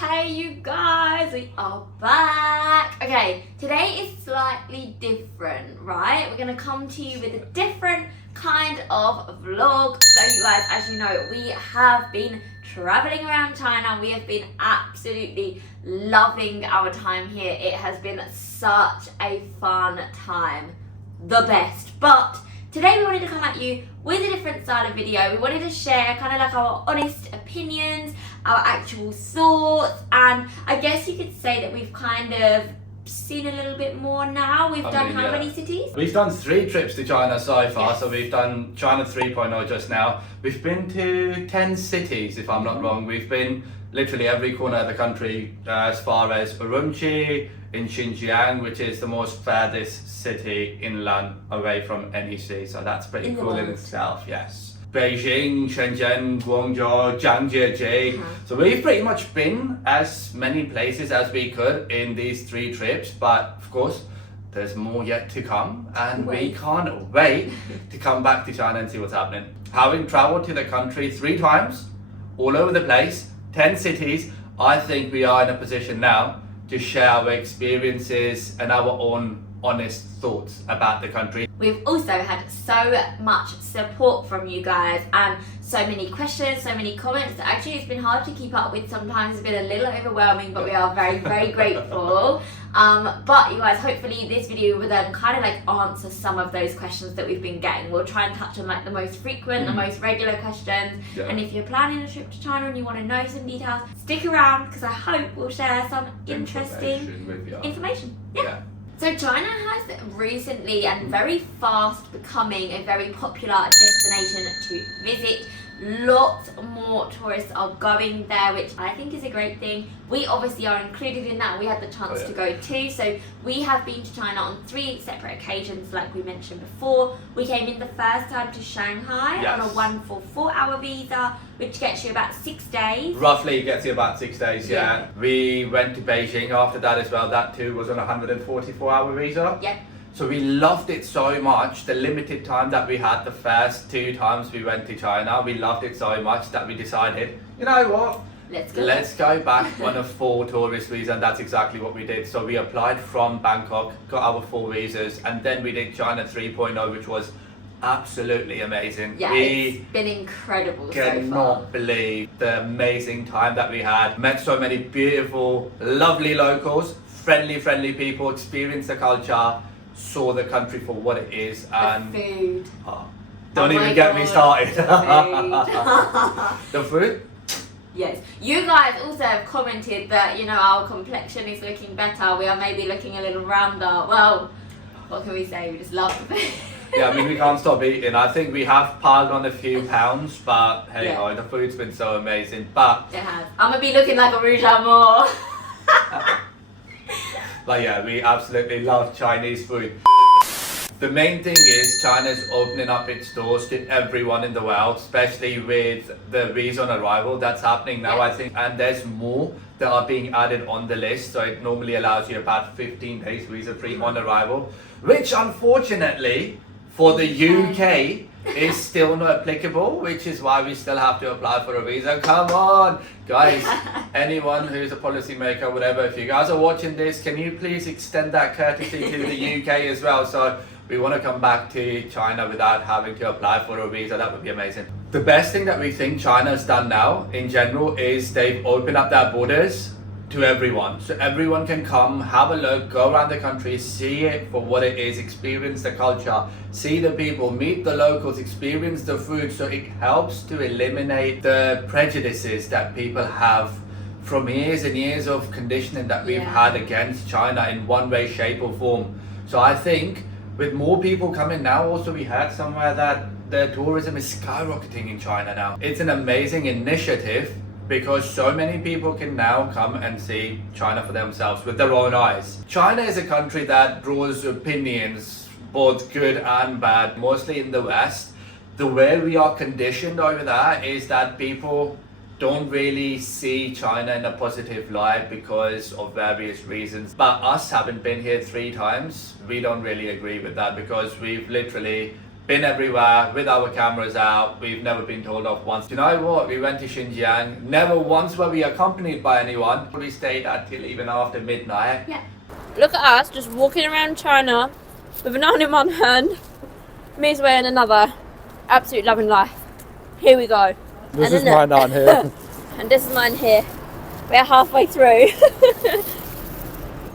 Hey you guys, we are back. Okay, today is slightly different, right? We're gonna come to you with a different kind of vlog. So you guys, as you know, we have been traveling around China. We have been absolutely loving our time here. It has been such a fun time, the best. But today we wanted to come at you with a different style of video. We wanted to share kind of like our honest opinions, our actual thoughts, and I guess you could say that we've kind of seen a little bit more now. We've done how many cities? We've done 3 trips to China so far, Yes. so we've done China 3.0 just now. We've been to 10 cities, if I'm not wrong. We've been literally every corner of the country, as far as Urumqi in Xinjiang, which is the most furthest city inland away from any sea, so that's pretty cool in itself, yes. Beijing, Shenzhen, Guangzhou, Zhangjiajie. So we've pretty much been as many places as we could in these 3 trips, but of course there's more yet to come, and we can't wait to come back to China and see what's happening. Having traveled to the country 3 times, all over the place, 10 cities, I think we are in a position now to share our experiences and our own honest thoughts about the country. We've also had so much support from you guys and so many questions, so many comments. Actually, it's been hard to keep up with. Sometimes it's been a little overwhelming, but we are very, very grateful. But you guys, hopefully this video will then kind of like answer some of those questions that we've been getting. We'll try and touch on like the most frequent, the most regular questions. Yeah. And if you're planning a trip to China and you want to know some details, stick around because I hope we'll share some interesting information. Yeah. So China has recently and very fast becoming a very popular destination to visit. Lots more tourists are going there, which I think is a great thing. We obviously are included in that. We had the chance to go too. So we have been to China on 3 separate occasions, like we mentioned before. We came in the first time to Shanghai on a 144-hour visa, which gets you about 6 days. Roughly gets you about 6 days, yeah. We went to Beijing after that as well. That too was on a 144-hour visa. Yep. So we loved it so much. The limited time that we had the first 2 times we went to China, we loved it so much that we decided, you know what? Let's go back on a full tourist visa, and that's exactly what we did. So we applied from Bangkok, got our full visas, and then we did China 3.0, which was absolutely amazing. Yeah, it's been incredible so far. Cannot believe the amazing time that we had. Met so many beautiful, lovely locals, friendly people, experienced the culture, saw the country for what it is, and the food. Don't even get me started. The food? Yes. You guys also have commented that, you know, our complexion is looking better. We are maybe looking a little rounder. Well, what can we say? We just love the food. Yeah, I mean, we can't stop eating. I think we have piled on a few pounds, but hey, the food's been so amazing. But it has. I'm gonna be looking like a rouge amour. But yeah, we absolutely love Chinese food. The main thing is China's opening up its doors to everyone in the world, especially with the visa on arrival that's happening now, I think. And there's more that are being added on the list. So it normally allows you about 15 days visa free on arrival, which unfortunately for the UK is still not applicable, which is why we still have to apply for a visa. Come on, guys. Anyone who's a policymaker, whatever, if you guys are watching this, can you please extend that courtesy to the UK as well? So we want to come back to China without having to apply for a visa. That would be amazing. The best thing that we think China has done now in general is they've opened up their borders to everyone. So everyone can come, have a look, go around the country, see it for what it is, experience the culture, see the people, meet the locals, experience the food. So it helps to eliminate the prejudices that people have from years and years of conditioning that we've had against China in one way, shape or form. So I think with more people coming now, also we heard somewhere that the tourism is skyrocketing in China now. It's an amazing initiative, because so many people can now come and see China for themselves with their own eyes. China is a country that draws opinions, both good and bad, mostly in the West. The way we are conditioned over there is that people don't really see China in a positive light because of various reasons. But us having been here 3 times, we don't really agree with that, because we've literally been everywhere with our cameras out. We've never been told off once. You know what? We went to Xinjiang. Never once were we accompanied by anyone. We stayed until even after midnight. Yeah. Look at us, just walking around China with an iron in one hand, Mi's way in another. Absolute loving life. Here we go. This is mine on here. And this is mine here. We're halfway through.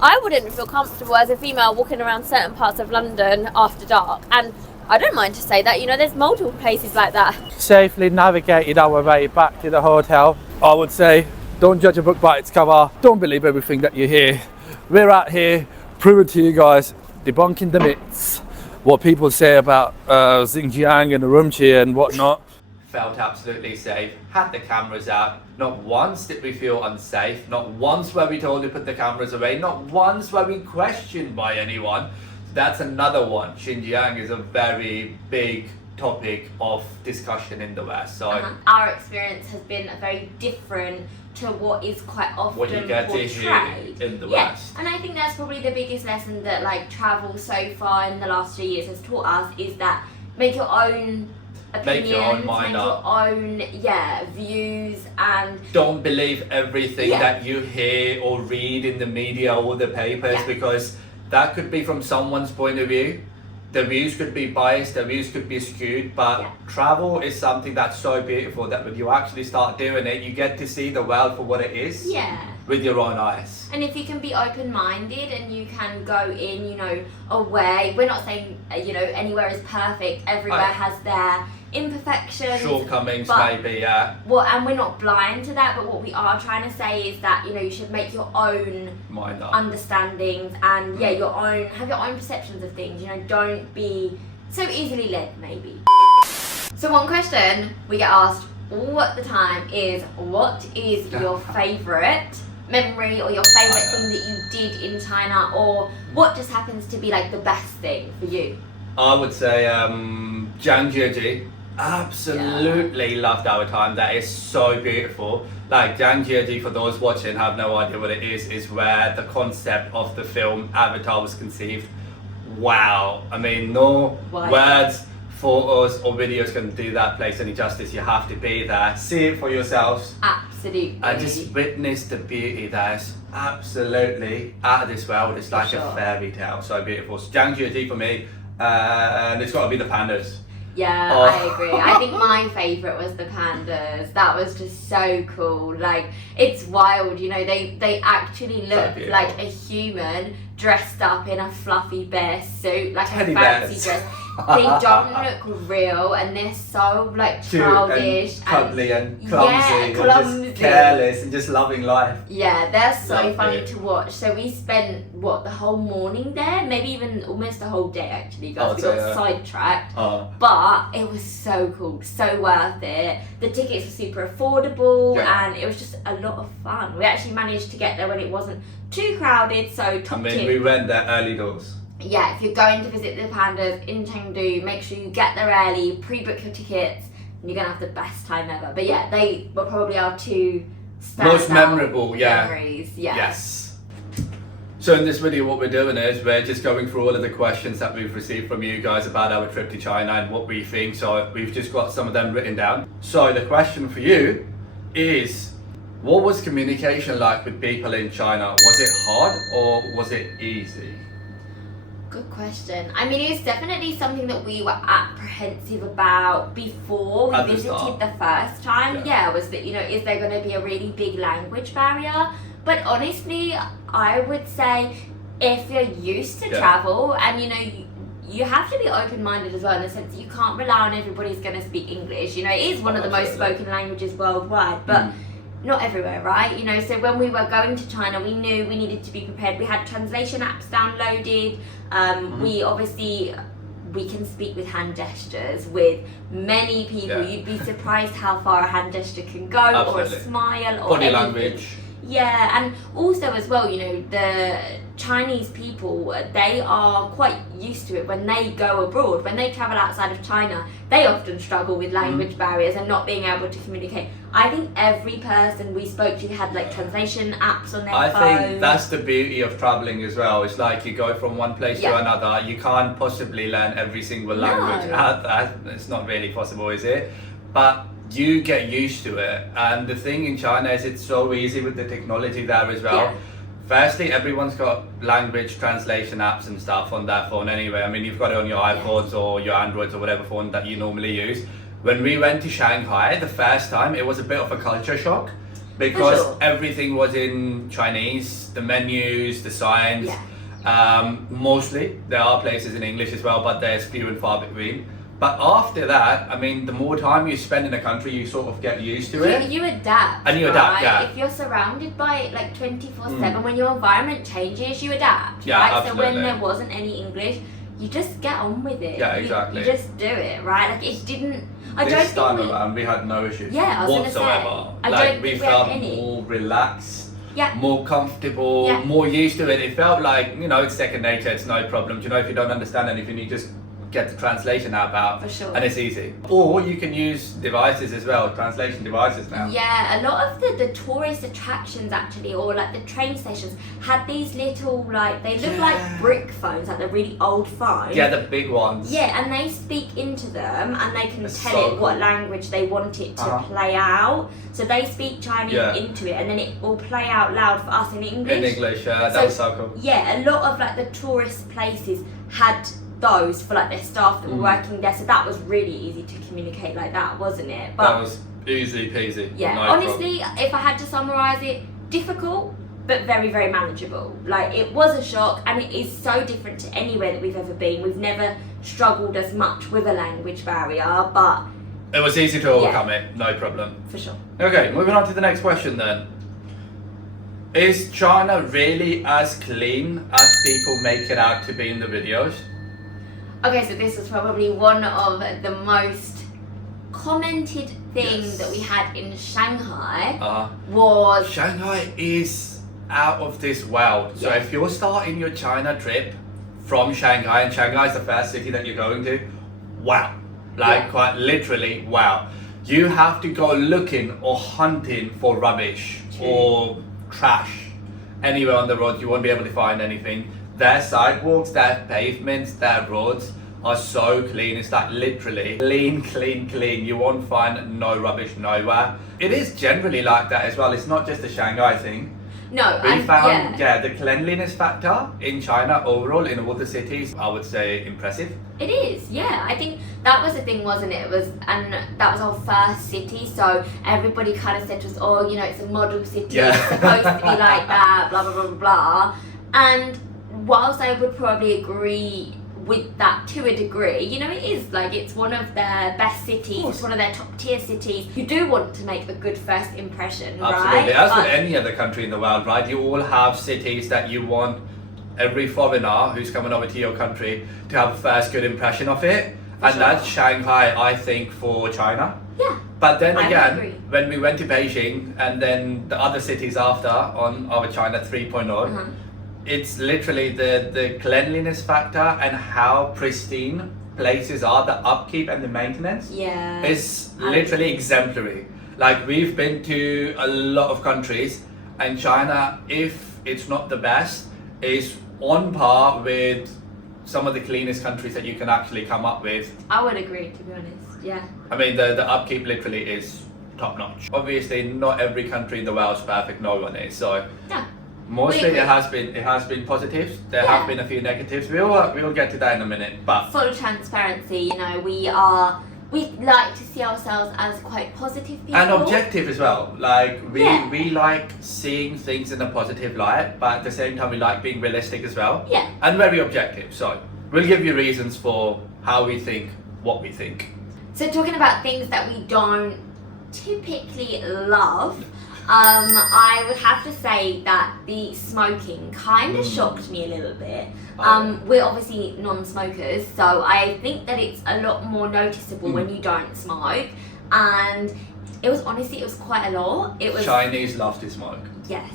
I wouldn't feel comfortable as a female walking around certain parts of London after dark, and I don't mind to say that, you know, there's multiple places like that. Safely navigated our way back to the hotel. I would say, don't judge a book by its cover. Don't believe everything that you hear. We're out here proving to you guys, debunking the myths, what people say about Xinjiang and Urumqi and whatnot. Felt absolutely safe, had the cameras out. Not once did we feel unsafe, not once were we told to put the cameras away, not once were we questioned by anyone. That's another one. Xinjiang is a very big topic of discussion in the West. So our experience has been very different to what is quite often what you get to hear portrayed in the Yeah, West. and I think that's probably the biggest lesson that like travel so far in the last 3 years has taught us, is that make your own opinions, Make your own mind make up. your own views, and Don't believe everything Yeah. that you hear or read in the media or the papers, Yeah. because that could be from someone's point of view. The views could be biased, the views could be skewed, but Yeah. travel is something that's so beautiful that when you actually start doing it, you get to see the world for what it is with your own eyes. And if you can be open-minded and you can go in, you know, aware, we're not saying, you know, anywhere is perfect, everywhere Right. has their imperfections. Shortcomings, but- maybe, yeah. Well, and we're not blind to that, but what we are trying to say is that, you know, you should make your own Mind up. understandings and, have your own perceptions of things, you know, don't be so easily led, maybe. So one question we get asked all the time is, what is your favourite memory or your favourite thing that you did in China, or what just happens to be like the best thing for you? I would say Zhangjieji. Absolutely loved our time. That is so beautiful. Like Zhangjieji, for those watching have no idea what it is where the concept of the film Avatar was conceived. Wow. I mean, no Wow. words, photos or videos can do that place any justice. You have to be there, see it for yourselves, Absolutely. and just witness the beauty. That is absolutely out of this world. It's like sure. a fairy tale. So beautiful. So Zhangjieji for me, and it's got to be the pandas. Yeah, Oh. I agree. I think my favourite was the pandas. That was just so cool. Like, it's wild, you know, they actually So look beautiful. like a human dressed up in a fluffy bear suit, like Teddy a fancy bears. dress. They don't look real, and they're so like Cute childish and cuddly and clumsy, Yeah, and clumsy. just careless and just loving life. Yeah, they're so Loved funny it. to watch. So we spent the whole morning there, maybe even almost the whole day actually, guys. Oh, We so, got yeah. sidetracked. Oh, But it was so cool, so worth it. The tickets were super affordable, Yeah. and it was just a lot of fun. We actually managed to get there when it wasn't too crowded, so I top mean, tip. we went there early doors. Yeah, if you're going to visit the pandas in Chengdu, make sure you get there early, pre-book your tickets, and you're going to have the best time ever. But yeah, they were probably our two Most standout memorable, yeah. memories. Yeah. Yes. So in this video, what we're doing is we're just going through all of the questions that we've received from you guys about our trip to China and what we think. So we've just got some of them written down. So the question for you is, what was communication like with people in China? Was it hard or was it easy? Good question. I mean, it's definitely something that we were apprehensive about before we At the visited start. the first time. Yeah. Was that, you know, is there going to be a really big language barrier? But honestly, I would say if you're used to Yeah. travel, and you know, you have to be open-minded as well, in the sense that you can't rely on everybody's going to speak English. You know, it is one of the most Absolutely. spoken languages worldwide, but not everywhere, right? You know, so when we were going to China, we knew we needed to be prepared. We had translation apps downloaded. We can speak with hand gestures with many people. Yeah. You'd be surprised how far a hand gesture can go, Absolutely. or a smile, or Body anything. language. Yeah, and also as well, you know, the Chinese people, they are quite used to it when they go abroad. When they travel outside of China, they often struggle with language barriers and not being able to communicate. I think every person we spoke to had like translation apps on their I phone. think that's the beauty of traveling as well. It's like you go from one place to another. You can't possibly learn every single language out there. It's not really possible, is it? But you get used to it. And the thing in China is it's so easy with the technology there as well. Yeah. Firstly, everyone's got language translation apps and stuff on their phone anyway. I mean, you've got it on your iPhones or your Androids or whatever phone that you normally use. When we went to Shanghai the first time, it was a bit of a culture shock because everything was in Chinese, the menus, the signs. Mostly, there are places in English as well, but there's few and far between. But after that, I mean, the more time you spend in a country, you sort of get used to it. You adapt. And you adapt, yeah. If you're surrounded by it like 24/7, when your environment changes, you adapt. Yeah, right? absolutely. So when there wasn't any English, you just get on with it. Yeah, exactly. You just do it, right? Like it didn't. This time around, we had no issues whatsoever. Like we felt more relaxed. Yeah. More comfortable, more used to it. It felt like, you know, it's second nature, it's no problem. You know, if you don't understand anything, you just get the translation app out. For sure. And it's easy. Or you can use devices as well, translation devices now. Yeah, a lot of the tourist attractions actually, or like the train stations, had these little, like, they look like brick phones, like the really old phones. Yeah, the big ones. Yeah, and they speak into them and they can That's tell so it cool. what language they want it to play out. So they speak Chinese into it and then it will play out loud for us in English. In English, that was so cool. Yeah, a lot of like the tourist places had those for like their staff that were working there, so that was really easy to communicate like that, wasn't it? But that was easy peasy. yeah, no honestly, if I had to summarise it, difficult but very, very manageable. Like, it was a shock and it is so different to anywhere that we've ever been. We've never struggled as much with a language barrier, but it was easy to overcome it, no problem. For sure. Okay, moving on to the next question then. Is China really as clean as people make it out to be in the videos? Okay, so this was probably one of the most commented things that we had in Shanghai was... Shanghai is out of this world. So if you're starting your China trip from Shanghai, and Shanghai is the first city that you're going to, wow. Like quite literally, wow. You have to go looking or hunting for rubbish or trash anywhere on the road. You won't be able to find anything. Their sidewalks, their pavements, their roads are so clean. It's like literally clean, clean, clean. You won't find no rubbish nowhere. It is generally like that as well. It's not just a Shanghai thing. No, we found the cleanliness factor in China overall in all the cities, I would say impressive. It is, yeah. I think that was the thing, wasn't it? And that was our first city, so everybody kind of said to us, oh, you know, it's a model city, it's supposed to be like that, blah, blah, blah, blah, blah. And whilst I would probably agree with that to a degree, you know, it is like, it's one of their best cities, it's one of their top tier cities. You do want to make a good first impression, right? Absolutely, as with any other country in the world, right? You all have cities that you want every foreigner who's coming over to your country to have a first good impression of it. And that's Shanghai, I think, for China. Yeah. But then again, when we went to Beijing and then the other cities after on our China 3.0, it's literally the cleanliness factor and how pristine places are, the upkeep and the maintenance is literally exemplary. Like, we've been to a lot of countries and China, if it's not the best, is on par with some of the cleanest countries that you can actually come up with. I would agree, to be honest, yeah. I mean, the upkeep literally is top notch. Obviously, not every country in the world is perfect, no one is, so mostly it has been positives. There have been a few negatives. We'll get to that in a minute. But full transparency, you know, we like to see ourselves as quite positive people. And objective as well. Like we like seeing things in a positive light, but at the same time we like being realistic as well. Yeah. And very objective. So we'll give you reasons for how we think what we think. So talking about things that we don't typically love, I would have to say that the smoking kind of shocked me a little bit. We're obviously non-smokers, so I think that it's a lot more noticeable when you don't smoke, and it was honestly, it was quite a lot. It was Chinese love to smoke. Yes.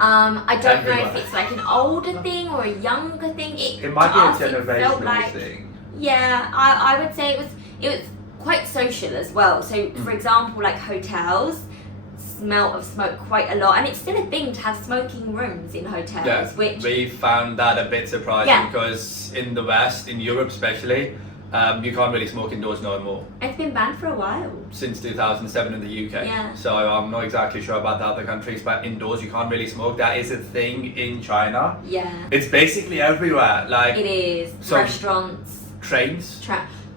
I don't know Everywhere. if it's like an older thing or a younger thing. It might to be a us, it felt generational like, thing. yeah, I would say it was quite social as well. So for example, like hotels smell of smoke quite a lot, and it's still a thing to have smoking rooms in hotels. Yeah, Which we found that a bit surprising Yeah. because in the West, in Europe especially, you can't really smoke indoors no more it's been banned for a while. since 2007 in the UK. Yeah. So I'm not exactly sure about the other countries, but indoors you can't really smoke. That is a thing in China. Yeah, It's basically everywhere, like it is. So- Restaurants, trains.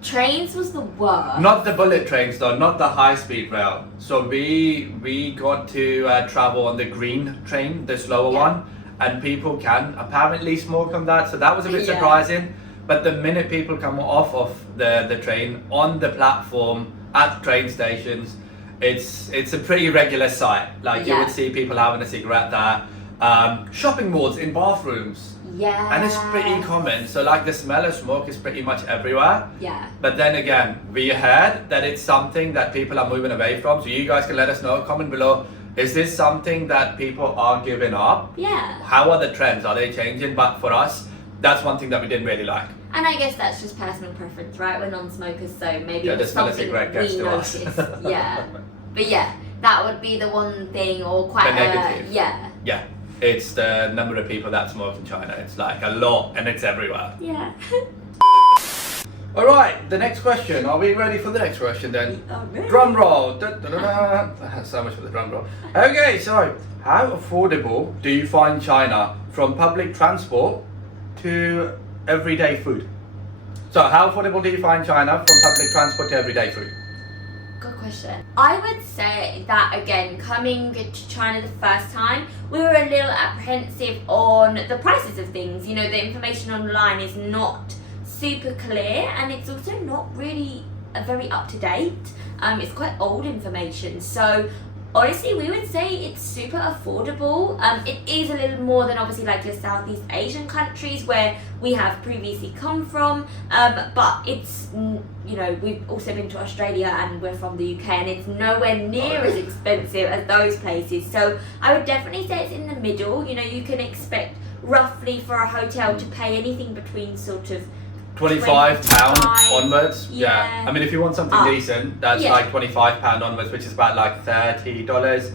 trains was the worst. Not the bullet trains though, not the high-speed rail. So we got to travel on the green train, the slower Yeah. one, and people can apparently smoke on that. So that was a bit Yeah. surprising. But the minute people come off of the train on the platform at train stations, it's a pretty regular sight. Like you Yeah. would see people having a cigarette there. Shopping malls in bathrooms. Yeah. And it's pretty common. So like the smell of smoke is pretty much everywhere. Yeah. But then again, we heard that it's something that people are moving away from. So you guys can let us know, comment below. Is this something that people are giving up? Yeah. How are the trends? Are they changing? But for us, that's one thing that we didn't really like. And I guess that's just personal preference, right? We're non-smokers, so maybe Yeah, the it's smell of something cigarette we gets to us. notice. Yeah. But yeah, that would be the one thing, or quite The negative. yeah. Yeah, it's the number of people that smoke in China. It's like a lot and it's everywhere. Yeah. All right, the next question. Are we ready for the next question then? Oh, really? Drum roll. Da, da, da, da. So much for the drum roll. Okay, so how affordable do you find China from public transport to everyday food? So how affordable do you find China from public transport to everyday food? Good question. I would say that again, coming to China the first time, we were a little apprehensive on the prices of things. You know, the information online is not super clear, and it's also not really very up to date. It's quite old information. So honestly, we would say it's super affordable. It is a little more than obviously like your Southeast Asian countries where we have previously come from. But it's, you know, we've also been to Australia and we're from the UK, and it's nowhere near as expensive as those places. So I would definitely say it's in the middle. You know, you can expect roughly for a hotel to pay anything between sort of £25 onwards. Yeah. I mean, if you want something decent, that's Yeah. like £25 onwards, which is about like $30.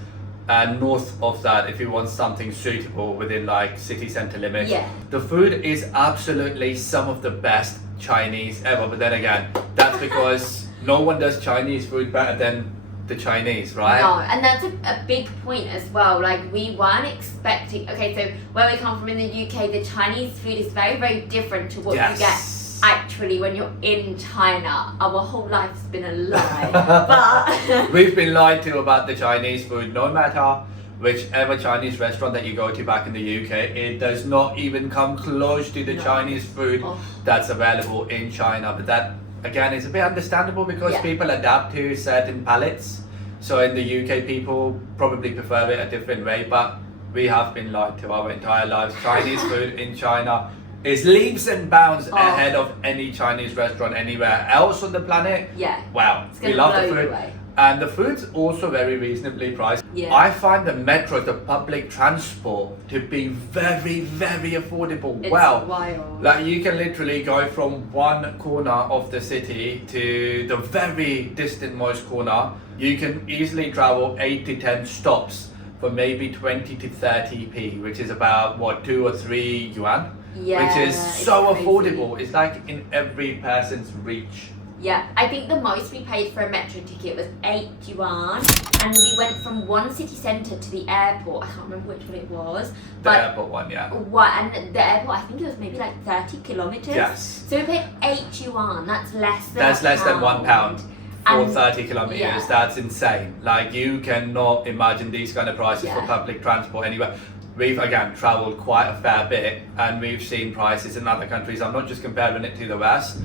And north of that, if you want something suitable within like city centre limits. Yeah. The food is absolutely some of the best Chinese ever. But then again, that's because no one does Chinese food better than the Chinese, right? No, and that's a big point as well. Like, we weren't expecting. Okay, so where we come from in the UK, the Chinese food is very, very different to what you get actually when you're in China. Our whole life's been a lie. But We've been lied to about the Chinese food. No matter whichever Chinese restaurant that you go to back in the UK, it does not even come close to the No. Chinese food Oh. that's available in China. But that, again, is a bit understandable because Yeah. people adapt to certain palates. So in the UK, people probably prefer it a different way, but we have been lied to our entire lives. Chinese food in China is leaps and bounds ahead of any Chinese restaurant anywhere else on the planet. yeah, Wow, it's we gonna love blow the you food. away. And the food's also very reasonably priced. Yeah. I find the metro, the public transport, to be very, very affordable. It's Wow. wild. Like, you can literally go from one corner of the city to the very distant most corner. You can easily travel 8 to 10 stops for maybe 20 to 30p, which is about, what, 2 or 3 yuan? Yeah, Which is it's so crazy. affordable. It's like in every person's reach. Yeah, I think the most we paid for a metro ticket was 8 yuan, and we went from one city centre to the airport. I can't remember which one it was, The but airport one, yeah. what? And the airport, I think it was maybe like 30 kilometres. Yes. So we paid 8 yuan. That's less than. That's less than £1 for And- 30 kilometers. yeah. That's insane. Like, you cannot imagine these kind of prices for Yeah. public transport anywhere. We've again traveled quite a fair bit, and we've seen prices in other countries. I'm not just comparing it to the West.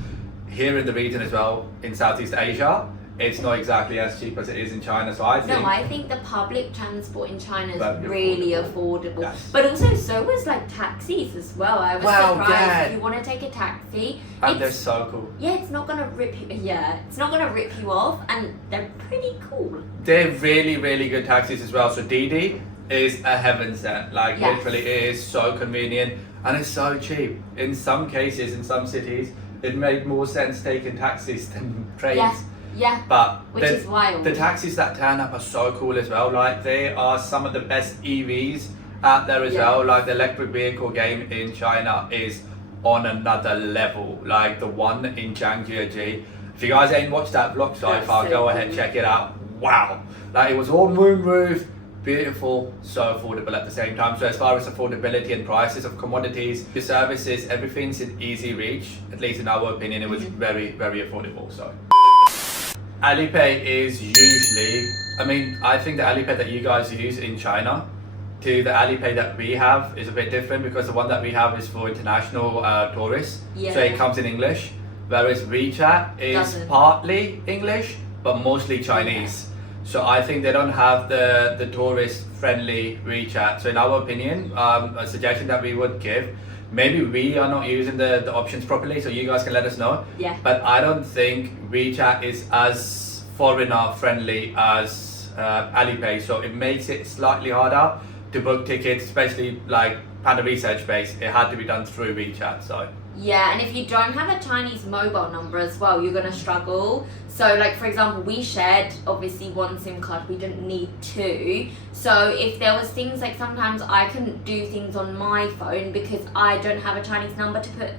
Here in the region as well, in Southeast Asia, it's not exactly as cheap as it is in China. So I think No, I think the public transport in China is Very really affordable. affordable. Yes. But also, so was like taxis as well. I was Wow, surprised yeah. if you want to take a taxi. and they're It's, so cool. yeah, it's not gonna rip you. Yeah, it's not gonna rip you off, and they're pretty cool. They're really, really good taxis as well. So Didi is a heaven sent. Like Yes. literally, it is so convenient and it's so cheap. In some cases, in some cities, it made more sense taking taxis than trains. Yeah, yeah, But which the, is wild. the taxis that turn up are so cool as well. Like they are some of the best EVs out there as Yeah. well. Like the electric vehicle game in China is on another level. Like the one in Jiangji. If you guys ain't watched that vlog so That's far, so go ahead, cool. check it out. Wow. Like it was all moonroof, beautiful, so affordable at the same time. So as far as affordability and prices of commodities, the services, everything's in easy reach. At least in our opinion, it was very, very affordable. So Alipay is usually, I mean, I think the Alipay that you guys use in China to the Alipay that we have is a bit different because the one that we have is for international tourists. Yeah. So it comes in English, whereas WeChat is Doesn't. partly English, but mostly Chinese. So I think they don't have the tourist friendly WeChat. So in our opinion, a suggestion that we would give, maybe we are not using the options properly, so you guys can let us know. Yeah. But I don't think WeChat is as foreigner friendly as Alipay, so it makes it slightly harder to book tickets, especially like Panda Research Base. It had to be done through WeChat. So Yeah, and if you don't have a Chinese mobile number as well, you're gonna struggle. So, like for example, we shared obviously one SIM card. We didn't need two. So if there was things like sometimes I couldn't do things on my phone because I don't have a Chinese number to put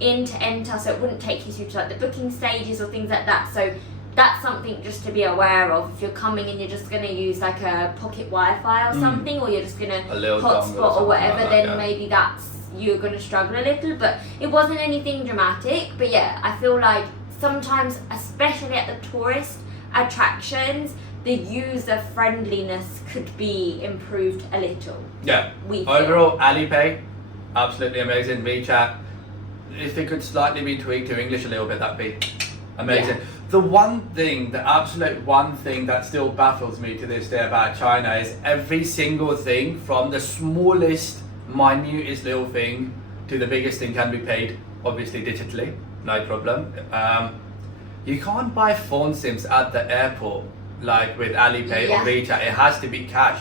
in to enter, so it wouldn't take you through to like the booking stages or things like that. So that's something just to be aware of. If you're coming and you're just gonna use like a pocket Wi-Fi or something, or you're just gonna a little dongle hotspot or something whatever, like that, then yeah. maybe that's you're gonna struggle a little. But it wasn't anything dramatic. But yeah, I feel like sometimes, especially at the tourist attractions, the user friendliness could be improved a little. yeah, We feel. overall Alipay, absolutely amazing. WeChat, if it could slightly be tweaked to English a little bit, that'd be amazing. Yeah. The one thing, the absolute one thing that still baffles me to this day about China is every single thing, from the smallest, minutest little thing to the biggest thing, can be paid, obviously digitally, no problem. You can't buy phone SIMs at the airport, like with Alipay Yeah. or WeChat. It has to be cash.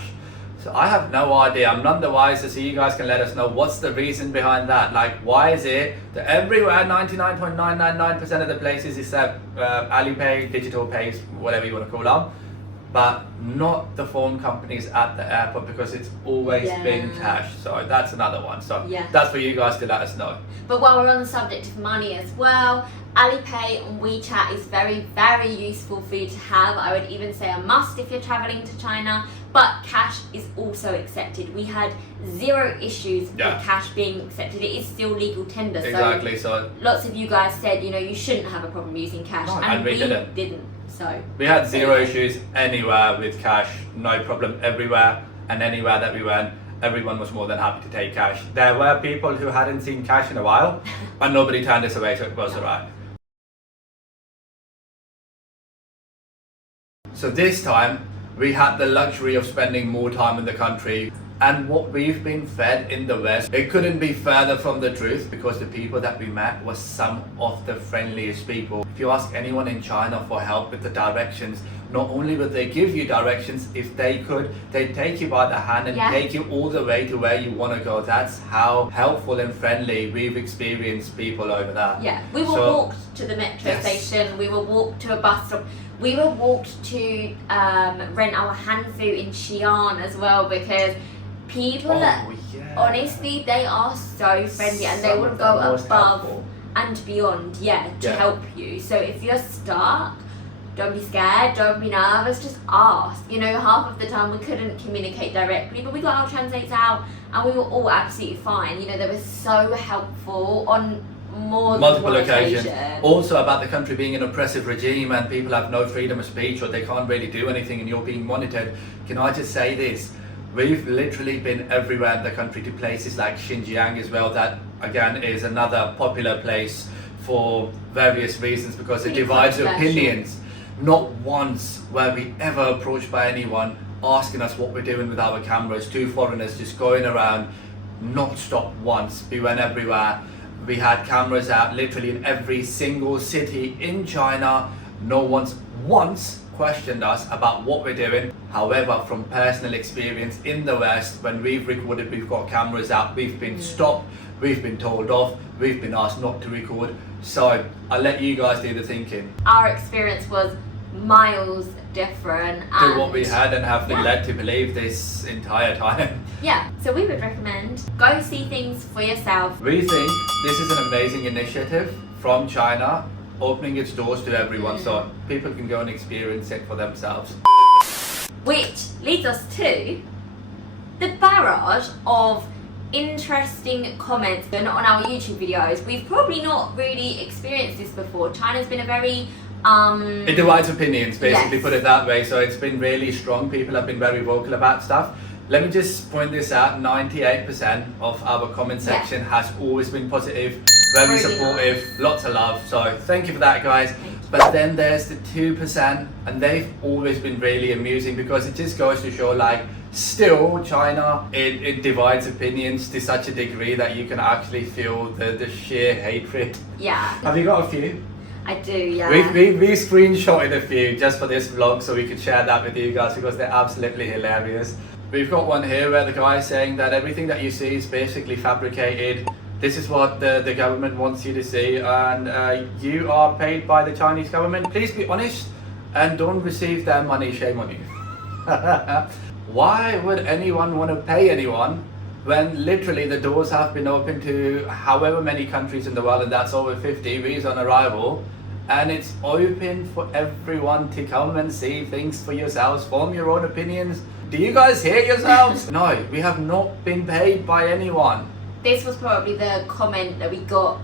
So I have no idea. I'm none the wiser, so you guys can let us know what's the reason behind that. Like, why is it that everywhere, 99.999% of the places, except Alipay, digital pays, whatever you want to call them, but not the phone companies at the airport, because it's always been Yeah. cash. So that's another one. So Yeah. that's for you guys to let us know. But while we're on the subject of money as well, Alipay and WeChat is very, very useful for you to have. I would even say a must if you're traveling to China. But cash is also accepted. We had zero issues Yeah. with cash being accepted. It is still legal tender. Exactly. So So lots of you guys said, you know, you shouldn't have a problem using cash. No, and and we didn't. So we had zero issues anywhere with cash, no problem everywhere, and anywhere that we went, everyone was more than happy to take cash. There were people who hadn't seen cash in a while, and nobody turned us away, so it was alright. So this time, we had the luxury of spending more time in the country, and what we've been fed in the West, it couldn't be further from the truth, because the people that we met were some of the friendliest people. If you ask anyone in China for help with the directions, not only would they give you directions, if they could, they'd take you by the hand and Yeah. take you all the way to where you want to go. That's how helpful and friendly we've experienced people over there. yeah, we were So- walked to the metro Yes. station. We were walked to a bus stop. We were walked to rent our hanfu in Xi'an as well, because people yeah. honestly, they are so friendly, and they Some will of go the most above helpful. and beyond, to Yeah. help you. So if you're stuck, don't be scared, don't be nervous, just ask. You know, half of the time we couldn't communicate directly, but we got our translates out and we were all absolutely fine. You know, they were so helpful on more than Multiple one occasions. occasion. Also about the country being an oppressive regime and people have no freedom of speech, or they can't really do anything and you're being monitored. Can I just say this? We've literally been everywhere in the country, to places like Xinjiang as well, that again is another popular place for various reasons, because it Pretty divides controversial. opinions. Not once were we ever approached by anyone asking us what we're doing with our cameras. Two foreigners just going around, not stopped once. We went everywhere. We had cameras out literally in every single city in China. No one's once questioned us about what we're doing. However, from personal experience in the West, when we've recorded, we've got cameras out, we've been stopped, we've been told off, we've been asked not to record. So I'll let you guys do the thinking. Our experience was miles different To what we had and have been led to believe this entire time. Yeah, so we would recommend go see things for yourself. We think this is an amazing initiative from China, opening its doors to everyone so people can go and experience it for themselves. Which leads us to the barrage of interesting comments on our YouTube videos. We've probably not really experienced this before. China's been a very It divides opinions, basically, Yes. put it that way. So it's been really strong. People have been very vocal about stuff. Let me just point this out, 98% of our comment section has always been positive, very Really supportive, lots of love. So thank you for that, guys. But then there's the 2%, and they've always been really amusing because it just goes to show, like, still China, it divides opinions to such a degree that you can actually feel the sheer hatred. Yeah, Have you got a few? I do, yeah. We screenshotted a few just for this vlog so we could share that with you guys because they're absolutely hilarious. We've got one here where the guy is saying that everything that you see is basically fabricated. This is what the government wants you to see, and you are paid by the Chinese government. Please be honest and don't receive their money. Shame on you. Why would anyone want to pay anyone when literally the doors have been open to however many countries in the world, and that's over 50 visa on arrival, and it's open for everyone to come and see things for yourselves, form your own opinions. Do you guys hear yourselves? No, we have not been paid by anyone. This was probably the comment that we got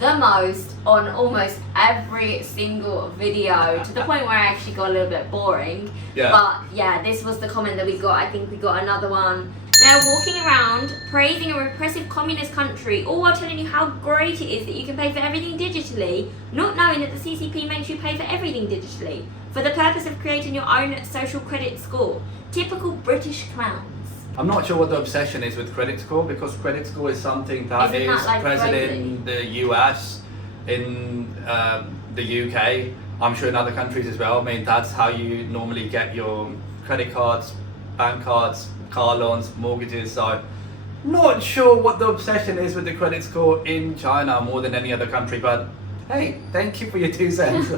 the most on almost every single video, to the point where I actually got a little bit boring. Yeah. But yeah, this was the comment that we got. I think we got another one. They're walking around praising a repressive communist country, all while telling you how great it is that you can pay for everything digitally, not knowing that the CCP makes you pay for everything digitally, for the purpose of creating your own social credit score. Typical British clowns. I'm not sure what the obsession is with credit score, because credit score is something that Isn't that, is like, present globally? in the US, in the UK, I'm sure in other countries as well. I mean, that's how you normally get your credit cards, bank cards, car loans, mortgages. So not sure what the obsession is with the credit score in China more than any other country, but hey, thank you for your 2 cents.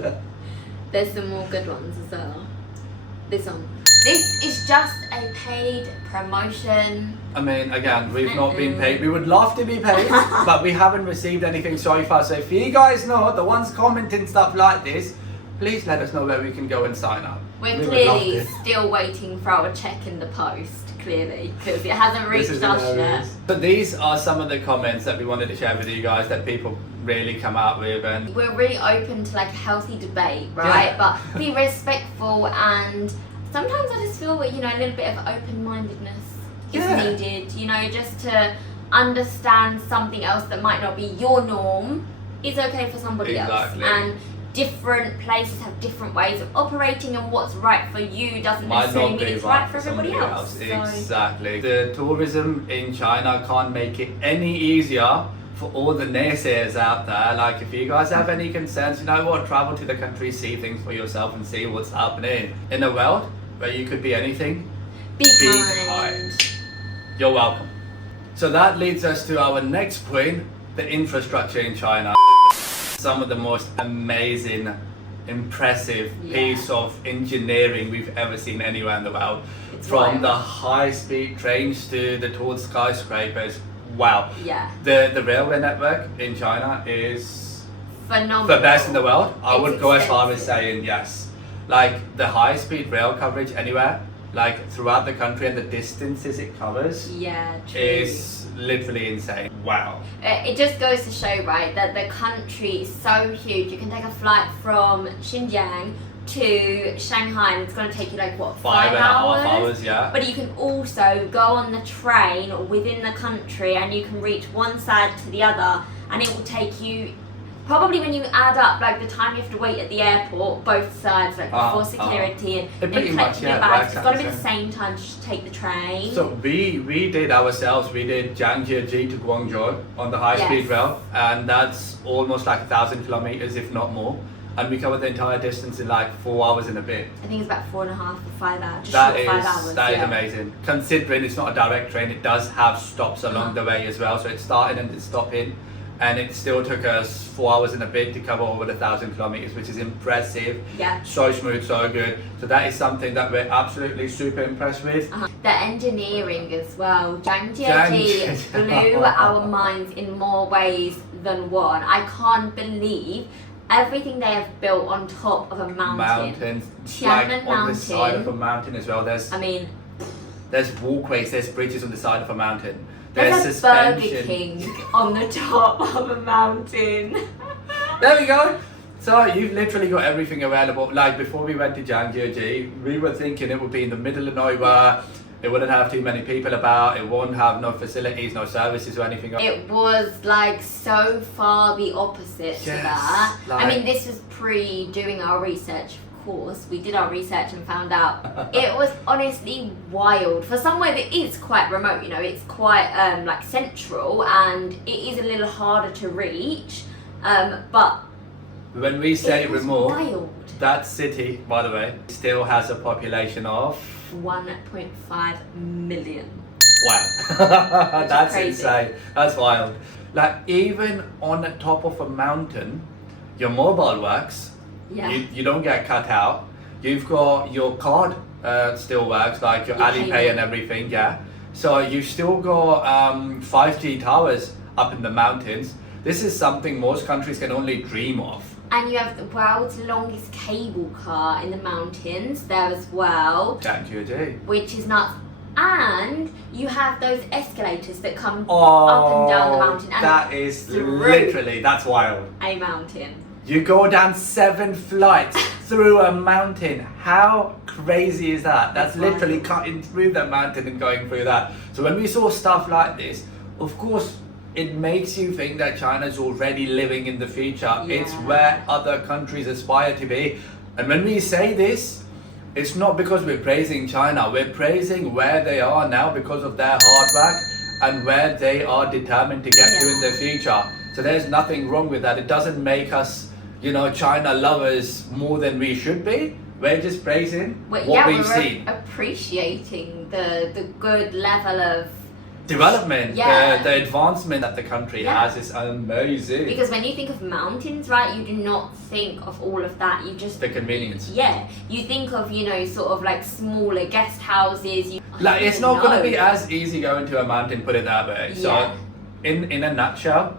There's some more good ones as well. This one. This is just a paid promotion. I mean, again, we've not been paid. We would love to be paid, but we haven't received anything so far. So if you guys know, the ones commenting stuff like this, please let us know where we can go and sign up. We're We would clearly love to. still waiting for our check in the post, clearly, because it hasn't This reached is us yet. hilarious. But these are some of the comments that we wanted to share with you guys that people really come out with, and We're really open to like a healthy debate, right? Yeah. But be respectful, and sometimes I just feel, you know, a little bit of open-mindedness is Yeah. needed, you know, just to understand something else that might not be your norm is okay for somebody Exactly. else. And different places have different ways of operating, and what's right for you doesn't might necessarily not mean be it's right right for everybody somebody else. So- Exactly. The tourism in China can't make it any easier for all the naysayers out there. Like, if you guys have any concerns, you know what, travel to the country, see things for yourself and see what's happening in a world where you could be anything. Be Be kind. kind. You're welcome. So that leads us to our next point, the infrastructure in China. Some of the most amazing, impressive piece of engineering we've ever seen anywhere in the world. It's From wild. the high-speed trains to the tall skyscrapers. Wow. Yeah, The railway network in China is phenomenal. the best in the world. I It's would go as far as expensive. saying yes. Like, the high-speed rail coverage anywhere, like throughout the country, and the distances it covers Yeah, true. is literally insane. Wow. It just goes to show, right, that the country is so huge. You can take a flight from Xinjiang to Shanghai, and it's going to take you like, what, 5.5 hours, yeah. But you can also go on the train within the country, and you can reach one side to the other, and it will take you Probably when you add up like the time you have to wait at the airport, both sides, like before security and then pretty much, collecting your yeah, bags, it's got to be works the same time to take the train. So we did ourselves. We did Jiangxi to Guangzhou on the high-speed Yes. rail, and that's almost like 1,000 kilometers, if not more. And we covered the entire distance in like 4 hours and a bit. I think it's about 4.5 or 5 hours. Just That short is of 5 hours. that is yeah. amazing. Considering it's not a direct train, it does have stops along the way as well. So it started and it's stopping, and it still took us 4 hours and a bit to cover over 1,000 kilometers, which is impressive. Yeah. So smooth, so good. So that is something that we're absolutely super impressed with. The engineering as well. Jiangxi Jiangxi. blew our minds in more ways than one. I can't believe everything they have built on top of a mountain. Mountains, Tianmen like on the side of a Mountain. mountain as well. There's I mean, walkways, there's bridges on the side of a mountain. there's There's a Burger suspension. King on the top of a mountain. There we go. So you've literally got everything available. Like before we went to Jiangxi, we were thinking it would be in the middle of nowhere. It wouldn't have too many people about. It won't have no facilities, no services or anything. It was like so far the opposite to Yes, that. I like- mean, this was pre doing our research, of course. We did our research and found out it was honestly wild for somewhere that is quite remote. You know, it's quite like central and it is a little harder to reach. But When we say it was remote, wild. that city, by the way, still has a population of 1.5 million. wow. Which is That's crazy. insane. That's wild. Like even on the top of a mountain, your mobile works. Yeah. You don't get cut out. You've got your card still works, like your Your Alipay payment. and everything, yeah. So you've still got 5G towers up in the mountains. This is something most countries can only dream of. And you have the world's longest cable car in the mountains there as well. Jiangxi. Which is nuts. And you have those escalators that come Oh, up and down the mountain. And that is through literally, that's wild. a mountain. You go down 7 flights through a mountain. How crazy is that? That's That's literally wild. cutting through the mountain and going through that. So when we saw stuff like this, of course, it makes you think that China's already living in the future. It's Yeah. where other countries aspire to be. And when we say this, it's not because we're praising China. We're praising where they are now because of their hard work and where they are determined to get to in the future. So there's nothing wrong with that. It doesn't make us, China lovers more than we should be. We're just praising what we've we're seen. appreciating the good level of. Development, Yeah. the advancement that the country Yeah. has is amazing. Because when you think of mountains, right, you do not think of all of that. You just. The convenience. Yeah, you think of, sort of like smaller guest houses. Like it's not going to be No. as easy going to a mountain, put it that way. So Yeah. in a nutshell,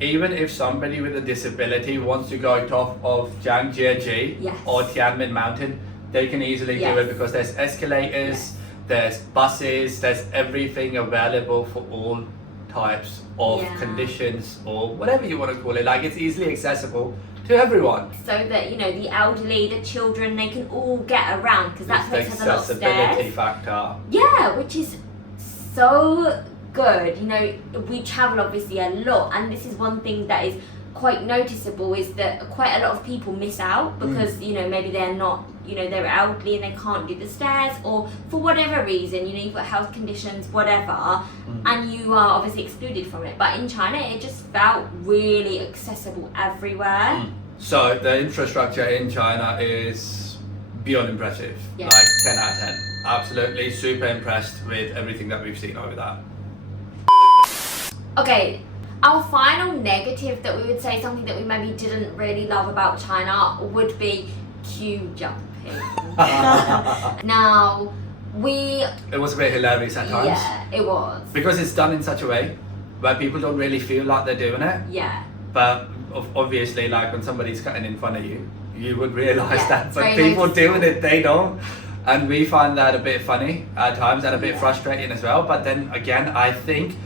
even if somebody with a disability wants to go top of Jiangxi Yes. or Tianmen Mountain, they can easily do Yes. it because there's escalators, there's buses, there's everything available for all types of Yeah. conditions or whatever you want to call it. Like it's easily accessible to everyone. So that, the elderly, the children, they can all get around because that It's place the has a lot of accessibility stairs. factor. Yeah, which is so good. We travel obviously a lot, and this is one thing that is quite noticeable is that quite a lot of people miss out because maybe they're not they're elderly and they can't do the stairs, or for whatever reason you've got health conditions, whatever, and you are obviously excluded from it. But in China it just felt really accessible everywhere. So the infrastructure in China is beyond impressive. Yeah. Like 10 out of 10. Absolutely super impressed with everything that we've seen over that. Okay, our final negative that we would say, something that we maybe didn't really love about China, would be queue jumping. Now, It was a bit hilarious at times. yeah, it was. Because it's done in such a way where people don't really feel like they're doing it. Yeah, But obviously, like when somebody's cutting in front of you, you would realise Yeah, that. it's But very people noticeable. doing it, they don't. And we find that a bit funny at times and a bit Yeah. frustrating as well. But then again, I think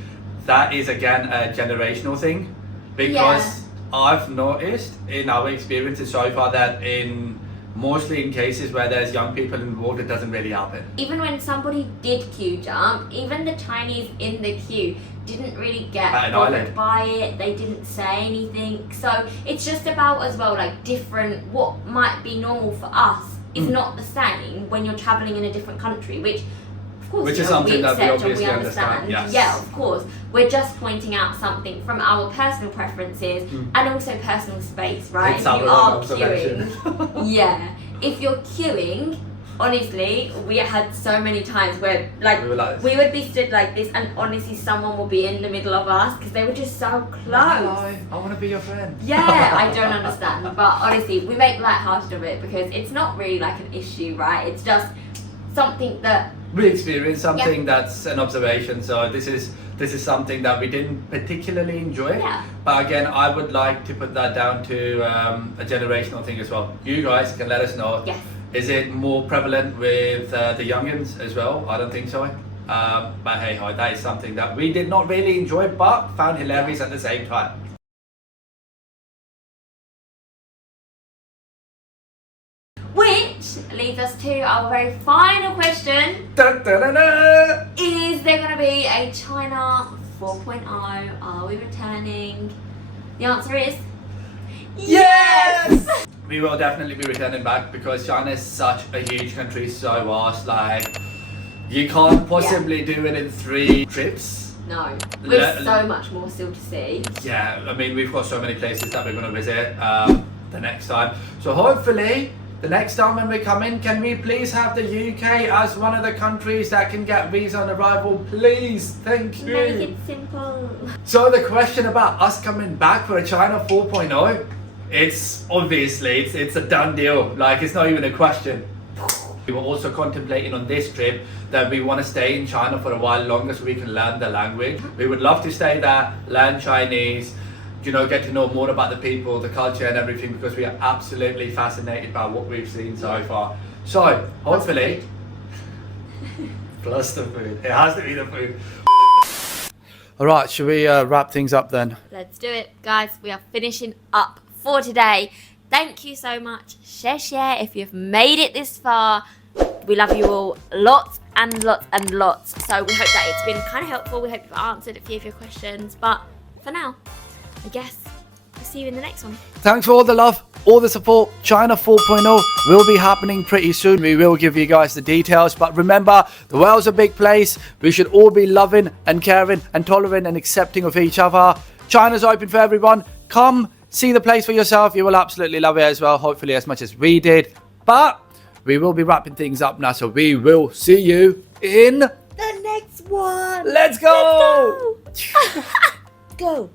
that is again a generational thing. Because I've noticed in our experiences so far that in mostly in cases where there's young people involved, it doesn't really happen. Even when somebody did queue jump, even the Chinese in the queue didn't really get bothered by it. They didn't say anything. So it's just about as well, like, different, what might be normal for us is not the same when you're traveling in a different country, which of course Which is something we that we accept and obviously we understand. understand, yes. Yeah, of course. We're just pointing out something from our personal preferences and also personal space, right? It's If our you own are observation. queuing, yeah. If you're queuing, honestly, we had so many times where, like, we would be stood like this, and honestly, someone will be in the middle of us because they were just so close. I want to be your friend. Yeah, I don't understand, but honestly, we make lighthearted of it because it's not really like an issue, right? It's just something that We experienced something that's an observation, so this is something that we didn't particularly enjoy. Yeah. But again, I would like to put that down to a generational thing as well. You guys can let us know. Yes. Is it more prevalent with the youngins as well? I don't think so. But hey ho, that is something that we did not really enjoy, but found hilarious at the same time. Which leads us to our very final question. Dun, dun, dun, dun. Is there going to be a China 4.0? Are we returning? The answer is yes! We will definitely be returning back because China is such a huge country, so vast. Like, you can't possibly do it in 3 trips. No, there's so much more still to see. Yeah, I mean, we've got so many places that we're going to visit the next time. So hopefully, the next time when we come in, can we please have the UK as one of the countries that can get visa on arrival? Please, thank you. Make it simple. So the question about us coming back for a China 4.0, it's obviously, it's a done deal. Like, it's not even a question. We were also contemplating on this trip that we want to stay in China for a while longer so we can learn the language. We would love to stay there, learn Chinese, you know, get to know more about the people, the culture and everything, because we are absolutely fascinated by what we've seen so far. So, hopefully, plus the food. It has to be the food. All right, should we wrap things up then? Let's do it, guys. We are finishing up for today. Thank you so much. Share if you've made it this far. We love you all lots and lots and lots. So we hope that it's been kind of helpful. We hope you've answered a few of your questions. But for now, I guess we'll see you in the next one. Thanks for all the love, all the support. China 4.0 will be happening pretty soon. We will give you guys the details. But remember, the world's a big place. We should all be loving and caring and tolerant and accepting of each other. China's open for everyone. Come see the place for yourself. You will absolutely love it as well, hopefully as much as we did. But we will be wrapping things up now, so we will see you in The next one. Let's go! Go.